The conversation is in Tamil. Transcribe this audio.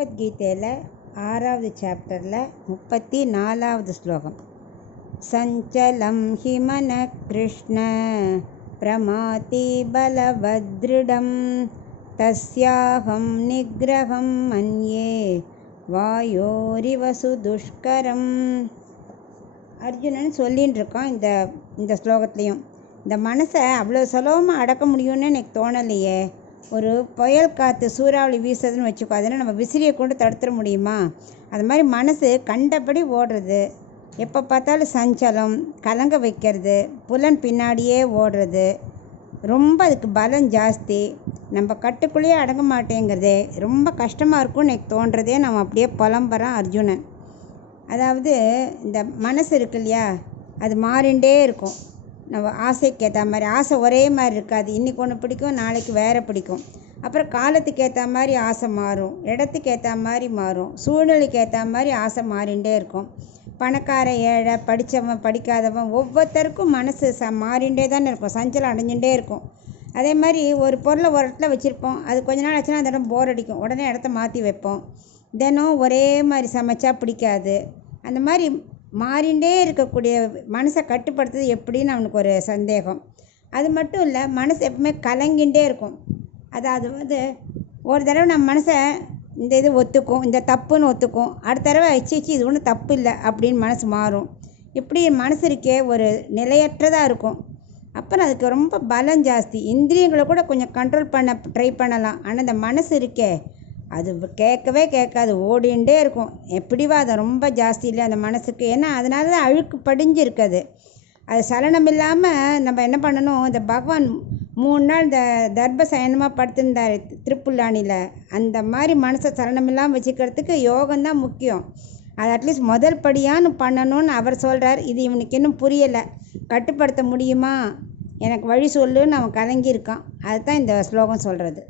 பகவத்கீதையில் 6வது சாப்டரில் 34வது ஸ்லோகம். சஞ்சலம் ஹி மன கிருஷ்ண பிரமாதி பலவத்ருடம் தஸ்யாஹம் நிக்ரஹம் மன்யே வாயோரிவசு துஷ்கரம். அர்ஜுனன் சொல்லின்னு இருக்கான் இந்த ஸ்லோகத்துலேயும். இந்த மனசை அவ்வளோ சுலபமாக அடக்க முடியும்னு எனக்கு தோணலையே. ஒரு புயல் காற்று சூறாவளி வீசுறதுன்னு வச்சுக்கோ, அதனால் நம்ம விசிறியை கொண்டு தடுத்துட முடியுமா? அது மாதிரி மனசு கண்டபடி ஓடுறது, எப்போ பார்த்தாலும் சஞ்சலம், கலங்க வைக்கிறது, புலன் பின்னாடியே ஓடுறது, ரொம்ப அதுக்கு பலம் ஜாஸ்தி, நம்ம கட்டுக்குள்ளேயே அடங்க மாட்டேங்கிறதே, ரொம்ப கஷ்டமாக இருக்கும்னு எனக்கு தோன்றதே. நம்ம அப்படியே புலம்புறான் அர்ஜுனன். அதாவது இந்த மனசு இருக்கு இல்லையா, அது மாறிண்டே இருக்கும். நம்ம ஆசைக்கு ஏற்ற மாதிரி, ஆசை ஒரே மாதிரி இருக்காது. இன்றைக்கி ஒன்று பிடிக்கும், நாளைக்கு வேறு பிடிக்கும். அப்புறம் காலத்துக்கு ஏற்ற மாதிரி ஆசை மாறும், இடத்துக்கு ஏற்ற மாதிரி மாறும், சூழ்நிலைக்கு ஏற்ற மாதிரி ஆசை மாறிண்டே இருக்கும். பணக்கார ஏழை, படித்தவன் படிக்காதவன், ஒவ்வொருத்தருக்கும் மனசு மாறிண்டே தான் இருக்கும், சஞ்சலம் அடைஞ்சுட்டே இருக்கும். அதே மாதிரி ஒரு பொருளை ஒரு இடத்துல வச்சுருப்போம், அது கொஞ்ச நாள் ஆச்சுன்னா அந்த இடம் போர் அடிக்கும், உடனே இடத்த மாற்றி வைப்போம். தினம் ஒரே மாதிரி சமைச்சா பிடிக்காது. அந்த மாதிரி மாறிண்டே இருக்கக்கூடிய மனசை கட்டுப்படுத்துறது எப்படின்னு அவனுக்கு ஒரு சந்தேகம். அது மட்டும் இல்லை, மனசு எப்பவுமே கலங்கின்றே இருக்கும். அதாவது ஒரு தடவை நம்ம மனசை இந்த இது ஒத்துக்கும், இந்த தப்புன்னு ஒத்துக்கும், அடுத்த தடவை அச்சிச்சு இது ஒன்றும் தப்பு இல்லை அப்படின்னு மனசு மாறும். இப்படி மனசு இருக்கே ஒரு நிலையற்றதாக இருக்கும். அப்புறம் அதுக்கு ரொம்ப பலம் ஜாஸ்தி. இந்திரியங்களை கூட கொஞ்சம் கண்ட்ரோல் பண்ண ட்ரை பண்ணலாம், ஆனால் இந்த மனசு இருக்கே அது கேட்கவே கேட்காது, ஓடிண்டே இருக்கும். எப்படிவா அது ரொம்ப ஜாஸ்தி இல்லை அந்த மனசுக்கு. ஏன்னா அதனால தான் அழுக்கு படிஞ்சு இருக்குது. அது சலனம் இல்லாமல் நம்ம என்ன பண்ணணும், இந்த பகவான் 3 நாள் இந்த தர்ப சயனமாக படுத்திருந்தார் திருப்புல்லானியில். அந்த மாதிரி மனசை சலனம் இல்லாமல் வச்சுக்கிறதுக்கு யோகம்தான் முக்கியம். அது அட்லீஸ்ட் முதல் படியான்னு பண்ணணும்னு அவர் சொல்கிறார். இது இவனுக்கு இன்னும் புரியலை. கட்டுப்படுத்த முடியுமா, எனக்கு வழி சொல்லுன்னு அவன் கலங்கியிருக்கான். அதுதான் இந்த ஸ்லோகம் சொல்கிறது.